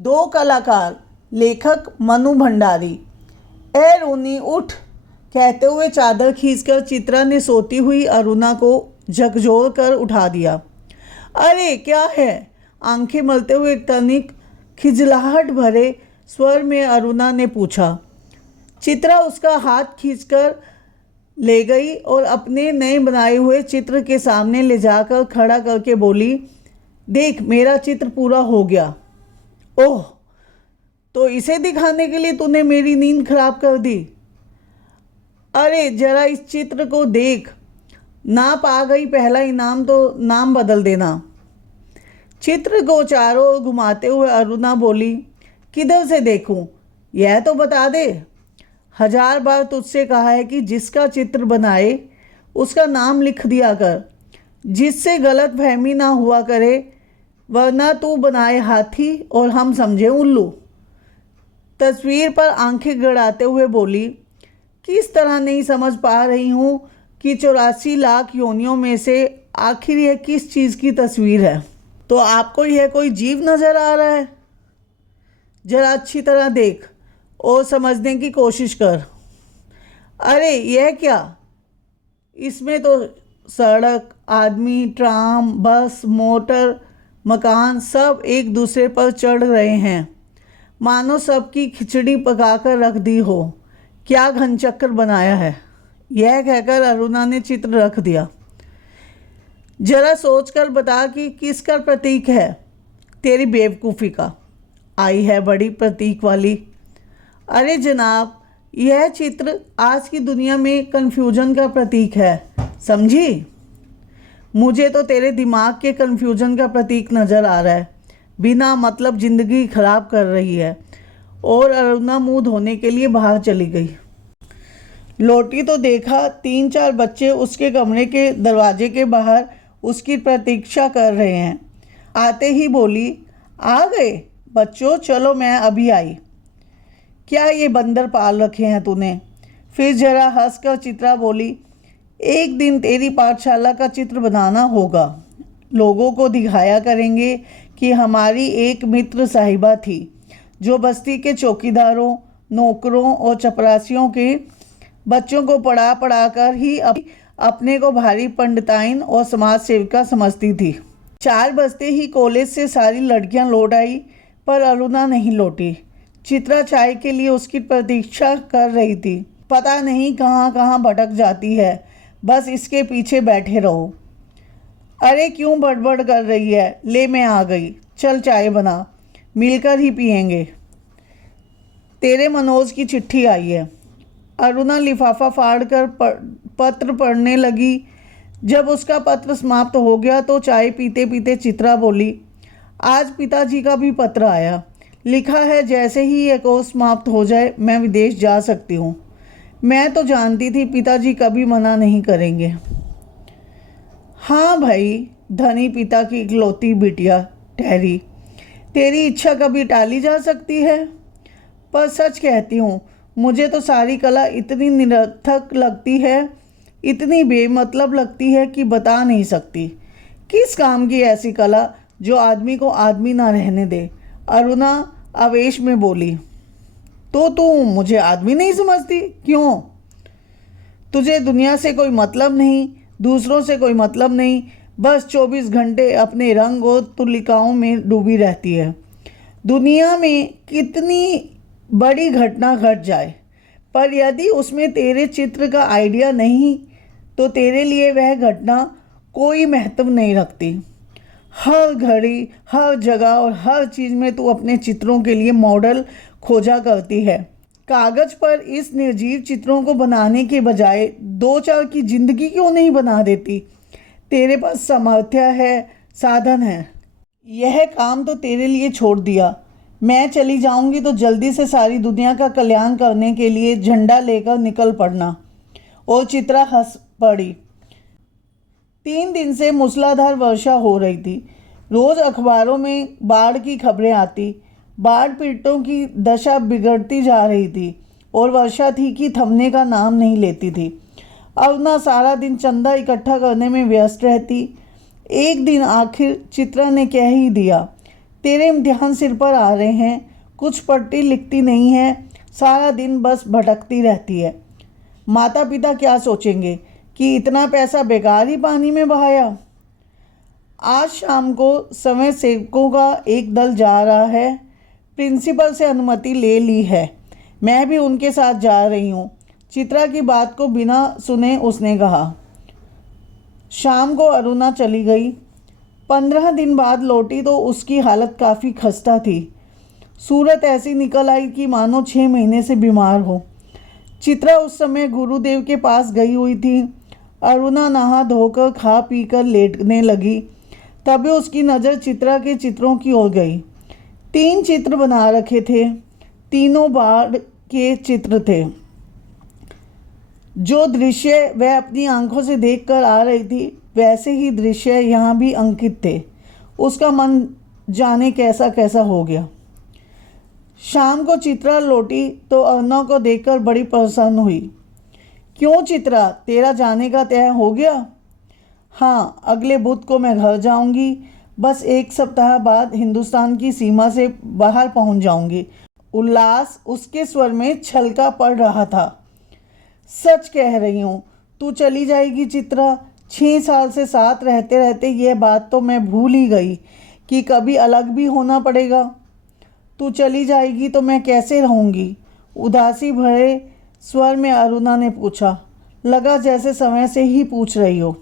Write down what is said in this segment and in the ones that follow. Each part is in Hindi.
दो कलाकार लेखक मनु भंडारी। ए रोनी उठ, कहते हुए चादर खींचकर चित्रा ने सोती हुई अरुणा को झकझोर कर उठा दिया। अरे क्या है? आंखें मलते हुए तनिक खिजलाहट भरे स्वर में अरुणा ने पूछा। चित्रा उसका हाथ खींचकर ले गई और अपने नए बनाए हुए चित्र के सामने ले जाकर खड़ा करके बोली, देख मेरा चित्र पूरा हो गया। ओह, तो इसे दिखाने के लिए तूने मेरी नींद खराब कर दी? अरे जरा इस चित्र को देख, नाप आ गई, पहला इनाम तो नाम बदल देना। चित्र को चारों ओर घुमाते हुए अरुणा बोली, किधर से देखूं? यह तो बता दे। 1000 बार तुझसे कहा है कि जिसका चित्र बनाए उसका नाम लिख दिया कर, जिससे गलत फहमी ना हुआ करे, वरना तू बनाए हाथी और हम समझे उल्लू। तस्वीर पर आंखें गड़ाते हुए बोली, किस तरह नहीं समझ पा रही हूँ कि 84 लाख योनियों में से आखिर यह किस चीज़ की तस्वीर है? तो आपको यह कोई जीव नज़र आ रहा है? जरा अच्छी तरह देख और समझने की कोशिश कर। अरे यह क्या? इसमें तो सड़क, आदमी, ट्राम, बस, मोटर, मकान सब एक दूसरे पर चढ़ रहे हैं, मानो सबकी खिचड़ी पकाकर रख दी हो। क्या घनचक्कर बनाया है। यह कहकर अरुणा ने चित्र रख दिया। जरा सोचकर बता कि किसका प्रतीक है? तेरी बेवकूफ़ी का। आई है बड़ी प्रतीक वाली। अरे जनाब, यह चित्र आज की दुनिया में कन्फ्यूजन का प्रतीक है, समझी? मुझे तो तेरे दिमाग के कन्फ्यूजन का प्रतीक नज़र आ रहा है। बिना मतलब ज़िंदगी खराब कर रही है। और अरुणा मुंह धोने के लिए बाहर चली गई। लौटी तो देखा 3-4 बच्चे उसके कमरे के दरवाजे के बाहर उसकी प्रतीक्षा कर रहे हैं। आते ही बोली, आ गए बच्चों, चलो मैं अभी आई। क्या ये बंदर पाल रखे हैं तूने? फिर जरा हंसकर चित्रा बोली, एक दिन तेरी पाठशाला का चित्र बनाना होगा। लोगों को दिखाया करेंगे कि हमारी एक मित्र साहिबा थी जो बस्ती के चौकीदारों, नौकरों और चपरासियों के बच्चों को पढ़ा पढ़ा कर ही अपने को भारी पंडिताइन और समाज सेविका समझती थी। 4 बजते ही कॉलेज से सारी लड़कियां लौट आई, पर अरुणा नहीं लौटी। चित्रा चाय के लिए उसकी प्रतीक्षा कर रही थी। पता नहीं कहाँ कहाँ भटक जाती है, बस इसके पीछे बैठे रहो। अरे क्यों बड़बड़ कर रही है? ले मैं आ गई, चल चाय बना, मिलकर ही पियेंगे। तेरे मनोज की चिट्ठी आई है। अरुणा लिफाफा फाड़कर पत्र पढ़ने लगी। जब उसका पत्र समाप्त हो गया तो चाय पीते पीते चित्रा बोली, आज पिताजी का भी पत्र आया। लिखा है जैसे ही ये कोर्स समाप्त हो जाए मैं विदेश जा सकती हूँ। मैं तो जानती थी पिताजी कभी मना नहीं करेंगे। हाँ भाई, धनी पिता की इकलौती बिटिया ठहरी, तेरी इच्छा कभी टाली जा सकती है? पर सच कहती हूँ, मुझे तो सारी कला इतनी निरर्थक लगती है, इतनी बेमतलब लगती है कि बता नहीं सकती। किस काम की ऐसी कला जो आदमी को आदमी ना रहने दे? अरुणा आवेश में बोली, तो तू मुझे आदमी नहीं समझती? क्यों? तुझे दुनिया से कोई मतलब नहीं, दूसरों से कोई मतलब नहीं, बस 24 घंटे अपने रंग और तुलिकाओं में डूबी रहती है। दुनिया में कितनी बड़ी घटना घट जाए, पर यदि उसमें तेरे चित्र का आइडिया नहीं तो तेरे लिए वह घटना कोई महत्व नहीं रखती। हर घड़ी, हर जगह और हर चीज़ में तू अपने चित्रों के लिए मॉडल खोजा करती है। कागज़ पर इस निर्जीव चित्रों को बनाने के बजाय 2-4 की ज़िंदगी क्यों नहीं बना देती? तेरे पास सामर्थ्य है, साधन है। यह काम तो तेरे लिए छोड़ दिया। मैं चली जाऊंगी तो जल्दी से सारी दुनिया का कल्याण करने के लिए झंडा लेकर निकल पड़ना। और चित्रा हंस पड़ी। 3 दिन से मूसलाधार वर्षा हो रही थी। रोज़ अखबारों में बाढ़ की खबरें आती। बाढ़ पीड़ितों की दशा बिगड़ती जा रही थी और वर्षा थी कि थमने का नाम नहीं लेती थी। अरुणा सारा दिन चंदा इकट्ठा करने में व्यस्त रहती। एक दिन आखिर चित्रा ने कह ही दिया, तेरे इम्तिहान सिर पर आ रहे हैं, कुछ पढ़ती लिखती नहीं है, सारा दिन बस भटकती रहती है। माता पिता क्या सोचेंगे कि इतना पैसा बेकार ही पानी में बहाया। आज शाम को समय सेवकों का एक दल जा रहा है। प्रिंसिपल से अनुमति ले ली है, मैं भी उनके साथ जा रही हूँ। चित्रा की बात को बिना सुने उसने कहा। शाम को अरुणा चली गई। 15 दिन बाद लौटी तो उसकी हालत काफ़ी खस्ता थी। सूरत ऐसी निकल आई कि मानो 6 महीने से बीमार हो। चित्रा उस समय गुरुदेव के पास गई हुई थी। अरुणा नहा धोकर खा पी कर लेटने लगी। तभी उसकी नज़र चित्रा के चित्रों की ओर गई। 3 चित्र बना रखे थे, तीनों बाढ़ के चित्र थे। जो दृश्य वह अपनी आंखों से देख कर आ रही थी, वैसे ही दृश्य यहाँ भी अंकित थे। उसका मन जाने कैसा कैसा हो गया। शाम को चित्रा लौटी तो अरुणा को देखकर बड़ी प्रसन्न हुई। क्यों चित्रा, तेरा जाने का तय हो गया? हाँ, अगले बुध को मैं घर जाऊंगी। बस 1 सप्ताह बाद हिंदुस्तान की सीमा से बाहर पहुंच जाऊंगी। उल्लास उसके स्वर में छलका पड़ रहा था। सच कह रही हूँ, तू चली जाएगी चित्रा। 6 साल से साथ रहते रहते यह बात तो मैं भूल ही गई कि कभी अलग भी होना पड़ेगा। तू चली जाएगी तो मैं कैसे रहूँगी? उदासी भरे स्वर में अरुणा ने पूछा। लगा जैसे समय से ही पूछ रही हो।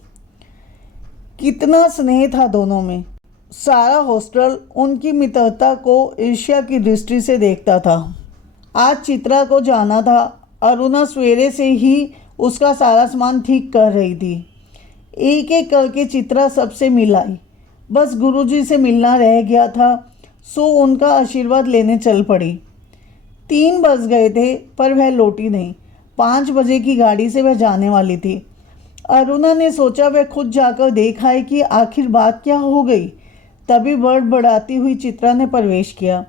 कितना स्नेह था दोनों में। सारा हॉस्टल उनकी मित्रता को ईर्ष्या की दृष्टि से देखता था। आज चित्रा को जाना था। अरुणा सवेरे से ही उसका सारा सामान ठीक कर रही थी। एक एक करके चित्रा सबसे मिल आई। बस गुरुजी से मिलना रह गया था, सो उनका आशीर्वाद लेने चल पड़ी। 3 बज गए थे पर वह लौटी नहीं। 5 बजे की गाड़ी से वह जाने वाली थी। अरुणा ने सोचा वह खुद जाकर देख आए कि आखिर बात क्या हो गई। तभी बड़बड़ाती हुई चित्रा ने प्रवेश किया।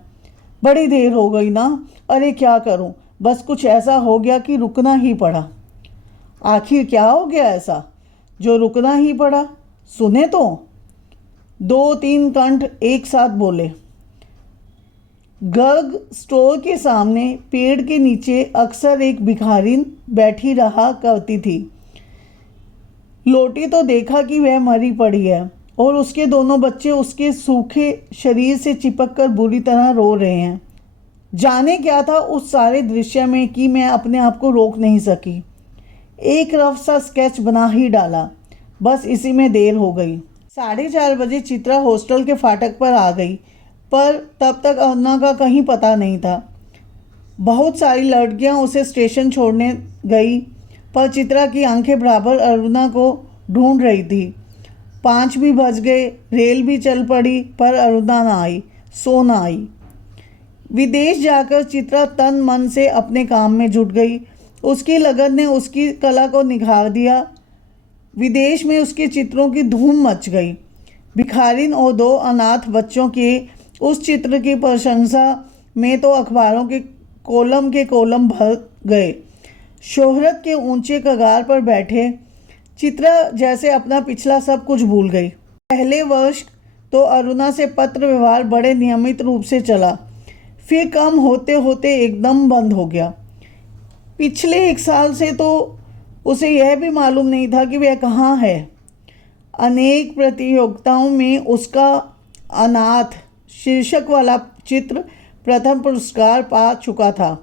बड़ी देर हो गई ना। अरे क्या करूं, बस कुछ ऐसा हो गया कि रुकना ही पड़ा। आखिर क्या हो गया ऐसा जो रुकना ही पड़ा? सुने तो। 2-3 कंठ एक साथ बोले। गर्ग स्टोर के सामने पेड़ के नीचे अक्सर एक भिखारिन बैठी रहा करती थी। लौटी तो देखा कि वह मरी पड़ी है और उसके दोनों बच्चे उसके सूखे शरीर से चिपक कर बुरी तरह रो रहे हैं। जाने क्या था उस सारे दृश्य में कि मैं अपने आप को रोक नहीं सकी। एक रफ सा स्केच बना ही डाला। बस इसी में देर हो गई। 4:30 बजे चित्रा हॉस्टल के फाटक पर आ गई, पर तब तक अरुणा का कहीं पता नहीं था। बहुत सारी लड़कियां उसे स्टेशन छोड़ने गई, पर चित्रा की आंखें बराबर अरुणा को ढूंढ रही थी। 5 भी बज गए, रेल भी चल पड़ी, पर अरुणा ना आई, सो ना आई। विदेश जाकर चित्रा तन मन से अपने काम में जुट गई। उसकी लगन ने उसकी कला को निखार दिया। विदेश में उसके चित्रों की धूम मच गई। भिखारिन और 2 अनाथ बच्चों के उस चित्र की प्रशंसा में तो अखबारों के कॉलम भर गए। शोहरत के ऊंचे कगार पर बैठे चित्रा जैसे अपना पिछला सब कुछ भूल गई। पहले वर्ष तो अरुणा से पत्र व्यवहार बड़े नियमित रूप से चला, फिर कम होते होते एकदम बंद हो गया। पिछले 1 साल से तो उसे यह भी मालूम नहीं था कि वह कहाँ है। अनेक प्रतियोगिताओं में उसका अनाथ शीर्षक वाला चित्र प्रथम पुरस्कार पा चुका था।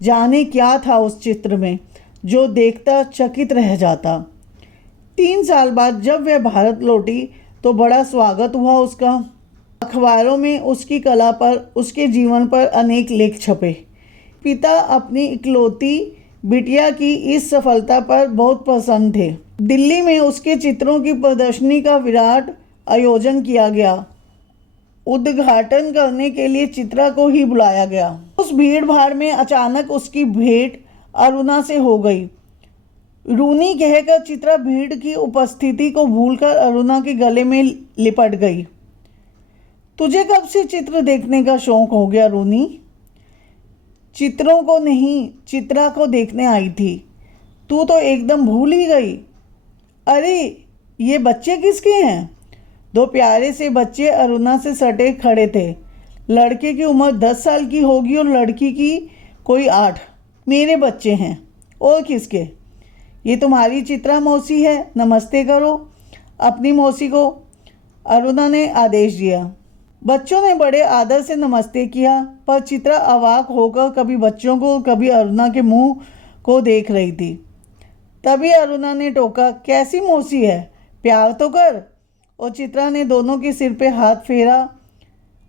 जाने क्या था उस चित्र में जो देखता चकित रह जाता। 3 साल बाद जब वह भारत लौटी तो बड़ा स्वागत हुआ उसका। अखबारों में उसकी कला पर, उसके जीवन पर अनेक लेख छपे। पिता अपनी इकलौती बिटिया की इस सफलता पर बहुत प्रसन्न थे। दिल्ली में उसके चित्रों की प्रदर्शनी का विराट आयोजन किया गया। उद्घाटन करने के लिए चित्रा को ही बुलाया गया। उस भीड़ भाड़ में अचानक उसकी भेंट अरुणा से हो गई। रूनी कहकर चित्रा भीड़ की उपस्थिति को भूलकर अरुणा के गले में लिपट गई। तुझे कब से चित्र देखने का शौक हो गया रूनी? चित्रों को नहीं, चित्रा को देखने आई थी। तू तो एकदम भूल ही गई। अरे ये बच्चे किसके हैं? दो प्यारे से बच्चे अरुणा से सटे खड़े थे। लड़के की उम्र 10 साल की होगी और लड़की की कोई 8। मेरे बच्चे हैं। और किसके? ये तुम्हारी चित्रा मौसी है, नमस्ते करो अपनी मौसी को, अरुणा ने आदेश दिया। बच्चों ने बड़े आदर से नमस्ते किया, पर चित्रा अवाक होकर कभी बच्चों को कभी अरुणा के मुंह को देख रही थी। तभी अरुणा ने टोका, कैसी मौसी है, प्यार तो कर। और चित्रा ने दोनों के सिर पे हाथ फेरा।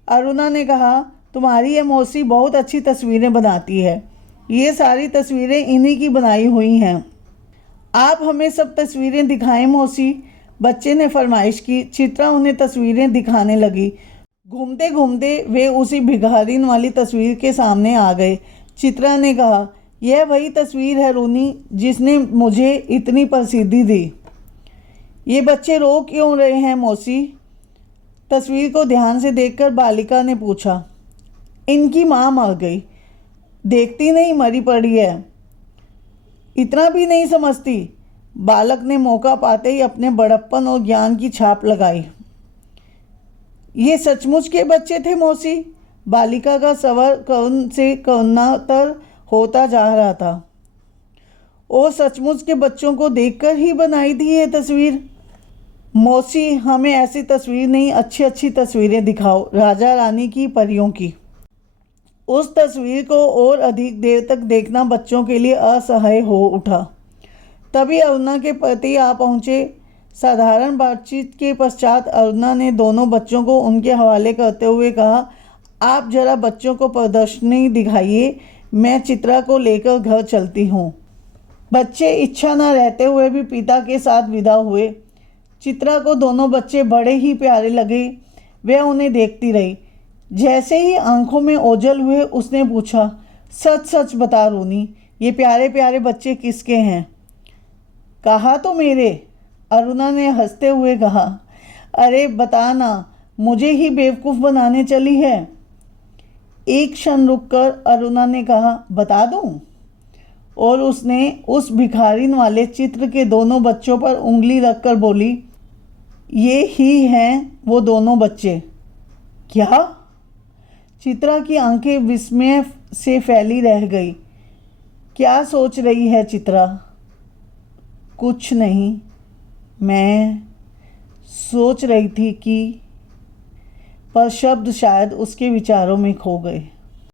अरुणा ने कहा, तुम्हारी ये मौसी बहुत अच्छी तस्वीरें बनाती है। ये सारी तस्वीरें इन्हीं की बनाई हुई हैं। आप हमें सब तस्वीरें दिखाएं मौसी, बच्चे ने फरमाइश की। चित्रा उन्हें तस्वीरें दिखाने लगी। घूमते घूमते वे उसी भिखारिन वाली तस्वीर के सामने आ गए। चित्रा ने कहा, यह वही तस्वीर है रूनी जिसने मुझे इतनी प्रसिद्धि दी। ये बच्चे रो क्यों रहे हैं मौसी? तस्वीर को ध्यान से देखकर बालिका ने पूछा। इनकी माँ मर गई, देखती नहीं मरी पड़ी है, इतना भी नहीं समझती? बालक ने मौका पाते ही अपने बड़प्पन और ज्ञान की छाप लगाई। ये सचमुच के बच्चे थे मौसी? बालिका का स्वर करुण से करुणातर होता जा रहा था। और सचमुच के बच्चों को देखकर ही बनाई थी ये तस्वीर? मौसी, हमें ऐसी तस्वीर नहीं, अच्छी अच्छी तस्वीरें दिखाओ, राजा रानी की, परियों की। उस तस्वीर को और अधिक देर तक देखना बच्चों के लिए असह्य हो उठा। तभी अरुणा के पति आ पहुँचे। साधारण बातचीत के पश्चात अरुणा ने दोनों बच्चों को उनके हवाले करते हुए कहा, आप जरा बच्चों को प्रदर्शनी दिखाइए, मैं चित्रा को लेकर घर चलती हूँ। बच्चे इच्छा न रहते हुए भी पिता के साथ विदा हुए। चित्रा को दोनों बच्चे बड़े ही प्यारे लगे। वह उन्हें देखती रही। जैसे ही आंखों में ओझल हुए उसने पूछा, सच सच बता रूनी, ये प्यारे प्यारे बच्चे किसके हैं? कहा तो मेरे, अरुणा ने हंसते हुए कहा। अरे बता ना, मुझे ही बेवकूफ़ बनाने चली है? एक क्षण रुककर अरुणा ने कहा, बता दूं? और उसने उस भिखारिन वाले चित्र के दोनों बच्चों पर उंगली रखकर बोली, ये ही हैं वो दोनों बच्चे। क्या? चित्रा की आंखें विस्मय से फैली रह गई। क्या सोच रही है चित्रा? कुछ नहीं, मैं सोच रही थी कि, पर शब्द शायद उसके विचारों में खो गए।